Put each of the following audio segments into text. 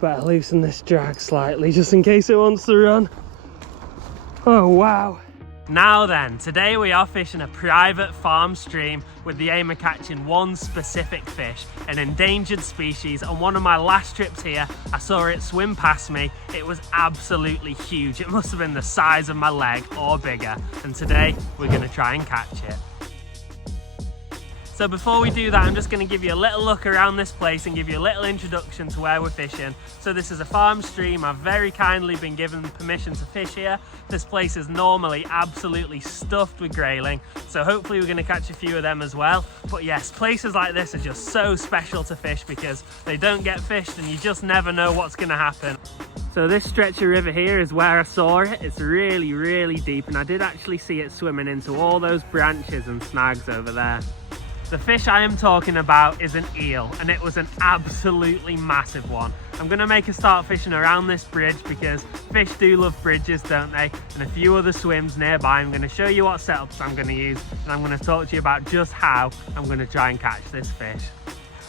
better loosen this drag slightly just in case it wants to run. Oh wow. Now then, today we are fishing a private farm stream with the aim of catching one specific fish, an endangered species. On one of my last trips here, I saw it swim past me. It was absolutely huge. It must have been the size of my leg or bigger. And today we're gonna try and catch it. So before we do that, I'm just going to give you a little look around this place and give you a little introduction to where we're fishing. So this is a farm stream. I've very kindly been given permission to fish here. This place is normally absolutely stuffed with grayling, so hopefully we're going to catch a few of them as well. But yes, places like this are just so special to fish because they don't get fished and you just never know what's going to happen. So this stretch of river here is where I saw it. It's really, really deep, and I did actually see it swimming into all those branches and snags over there. The fish I am talking about is an eel, and it was an absolutely massive one. I'm going to make a start fishing around this bridge because fish do love bridges, don't they? And a few other swims nearby. I'm going to show you what setups I'm going to use, and I'm going to talk to you about just how I'm going to try and catch this fish.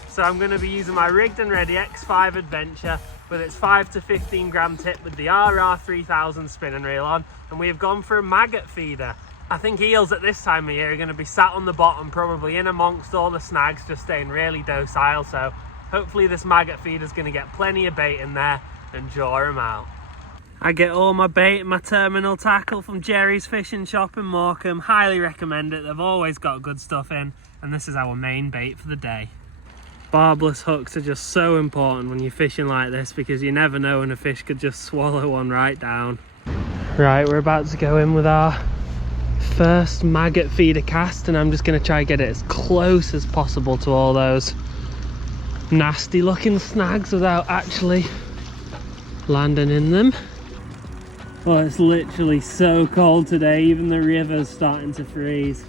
So I'm going to be using my rigged and ready X5 Adventure with its 5 to 15 gram tip with the RR3000 spinning reel on, and we have gone for a maggot feeder. I think eels at this time of year are going to be sat on the bottom, probably in amongst all the snags, just staying really docile. So hopefully this maggot feeder is going to get plenty of bait in there and draw them out. I get all my bait and my terminal tackle from Jerry's Fishing Shop in Morecambe. Highly recommend it. They've always got good stuff in, and this is our main bait for the day. Barbless hooks are just so important when you're fishing like this because you never know when a fish could just swallow one right down. Right, we're about to go in with our first maggot feeder cast, and I'm just going to try and get it as close as possible to all those nasty looking snags without actually landing in them. Well, it's literally so cold today, even the river's starting to freeze.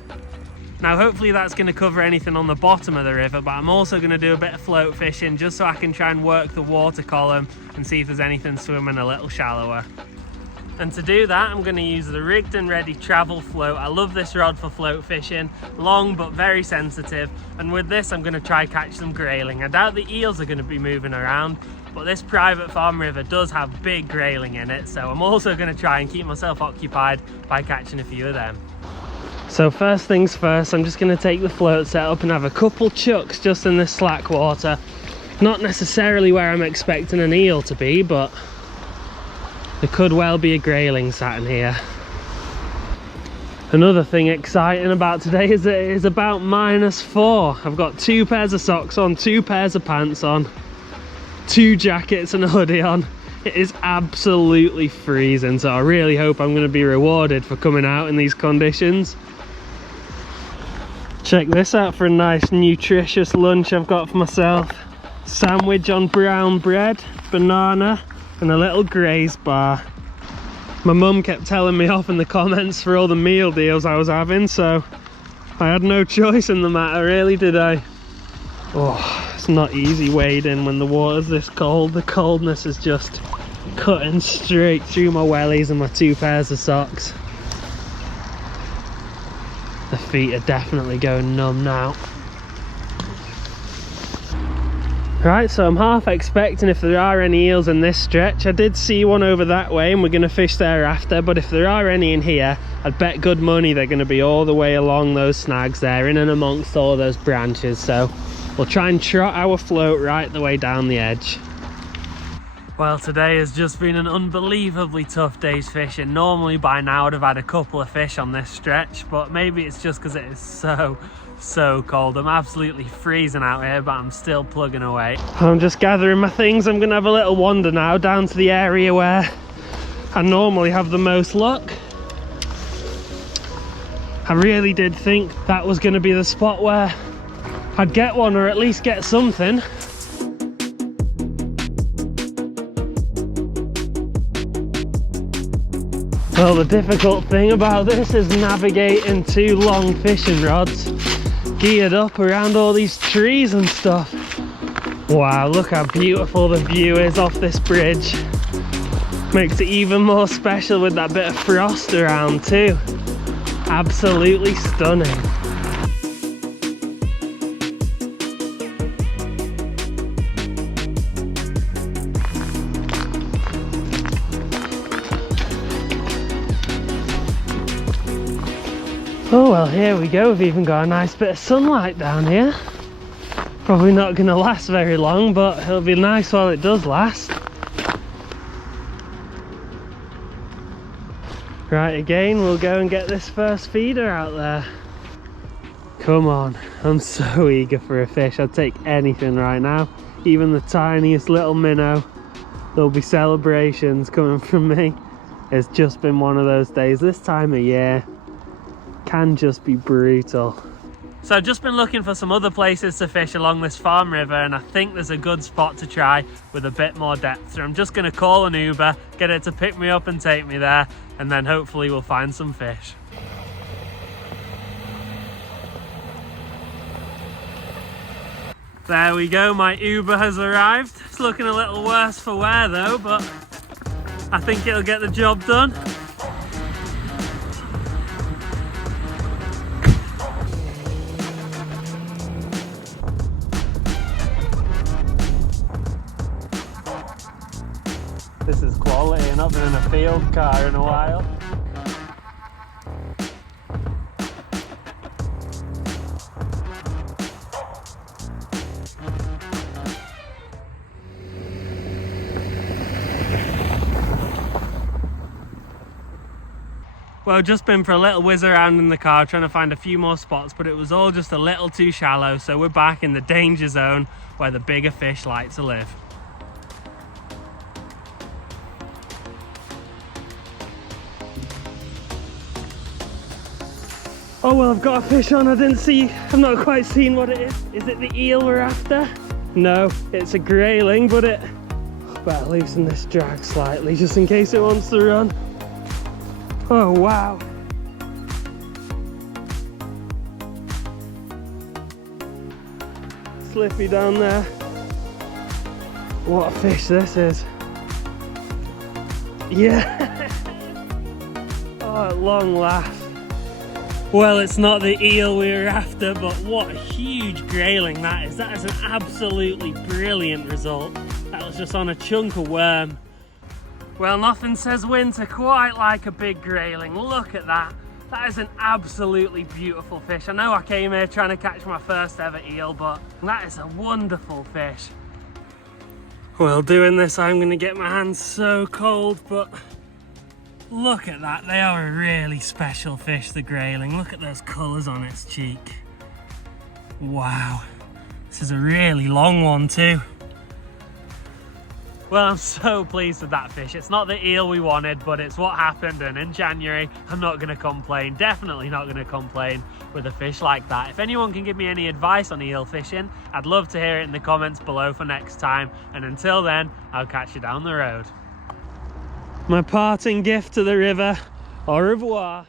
Now hopefully that's going to cover anything on the bottom of the river, but I'm also going to do a bit of float fishing just so I can try and work the water column and see if there's anything swimming a little shallower. And to do that, I'm going to use the rigged and ready travel float. I love this rod for float fishing, long but very sensitive. And with this, I'm going to try catch some grayling. I doubt the eels are going to be moving around, but this private farm river does have big grayling in it. So I'm also going to try and keep myself occupied by catching a few of them. So first things first, I'm just going to take the float set up and have a couple chucks just in this slack water. Not necessarily where I'm expecting an eel to be, but there could well be a grayling sat in here. Another thing exciting about today is that it is about -4. I've got 2 pairs of socks on, 2 pairs of pants on, 2 jackets and a hoodie on. It is absolutely freezing, so I really hope I'm going to be rewarded for coming out in these conditions. Check this out for a nice nutritious lunch I've got for myself. Sandwich on brown bread, banana, and a little Graze bar. My mum kept telling me off in the comments for all the meal deals I was having, so I had no choice in the matter, really, did I? Oh, it's not easy wading when the water's this cold. The coldness is just cutting straight through my wellies and my 2 pairs of socks. The feet are definitely going numb now. Right, so I'm half expecting if there are any eels in this stretch. I did see one over that way and we're going to fish there after, but if there are any in here, I'd bet good money they're going to be all the way along those snags there, in and amongst all those branches. So we'll try and trot our float right the way down the edge. Well, today has just been an unbelievably tough day's fishing. Normally by now I'd have had a couple of fish on this stretch, but maybe it's just because it is so cold. I'm absolutely freezing out here, but I'm still plugging away. I'm just gathering my things. I'm gonna have a little wander now down to the area where I normally have the most luck. I really did think that was gonna be the spot where I'd get one, or at least get something. Well, the difficult thing about this is navigating 2 long fishing rods geared up around all these trees and stuff. Wow, look how beautiful the view is off this bridge. Makes it even more special with that bit of frost around too. Absolutely stunning. Oh well, here we go. We've even got a nice bit of sunlight down here. Probably not going to last very long, but it'll be nice while it does last. Right, again, we'll go and get this first feeder out there. Come on, I'm so eager for a fish. I'd take anything right now, even the tiniest little minnow. There'll be celebrations coming from me. It's just been one of those days. This time of year can just be brutal. So I've just been looking for some other places to fish along this farm river, and I think there's a good spot to try with a bit more depth. So I'm just going to call an Uber, get it to pick me up and take me there, and then hopefully we'll find some fish. There we go, my Uber has arrived. It's looking a little worse for wear though, but I think it'll get the job done. This is quality. I've not been in a field car in a while. Well, just been for a little whiz around in the car trying to find a few more spots, but it was all just a little too shallow, so we're back in the danger zone where the bigger fish like to live. Oh well, I've got a fish on. I've not quite seen what it is. Is it the eel we're after? No, it's a grayling, but better loosen this drag slightly just in case it wants to run. Oh wow. Slippy down there. What a fish this is. Yeah. Oh, at long last. Well, it's not the eel we were after, but what a huge grayling that is. That is an absolutely brilliant result. That was just on a chunk of worm. Well, nothing says winter quite like a big grayling. Look at that. That is an absolutely beautiful fish. I know I came here trying to catch my first ever eel, but that is a wonderful fish. Well, doing this, I'm going to get my hands so cold, but look at that. They are a really special fish, the grayling. Look at those colours on its cheek. Wow. This is a really long one too. Well, I'm so pleased with that fish. It's not the eel we wanted, but it's what happened, and in January, I'm not going to complain. Definitely not going to complain with a fish like that. If anyone can give me any advice on eel fishing, I'd love to hear it in the comments below for next time. And until then, I'll catch you down the road. My parting gift to the river, au revoir.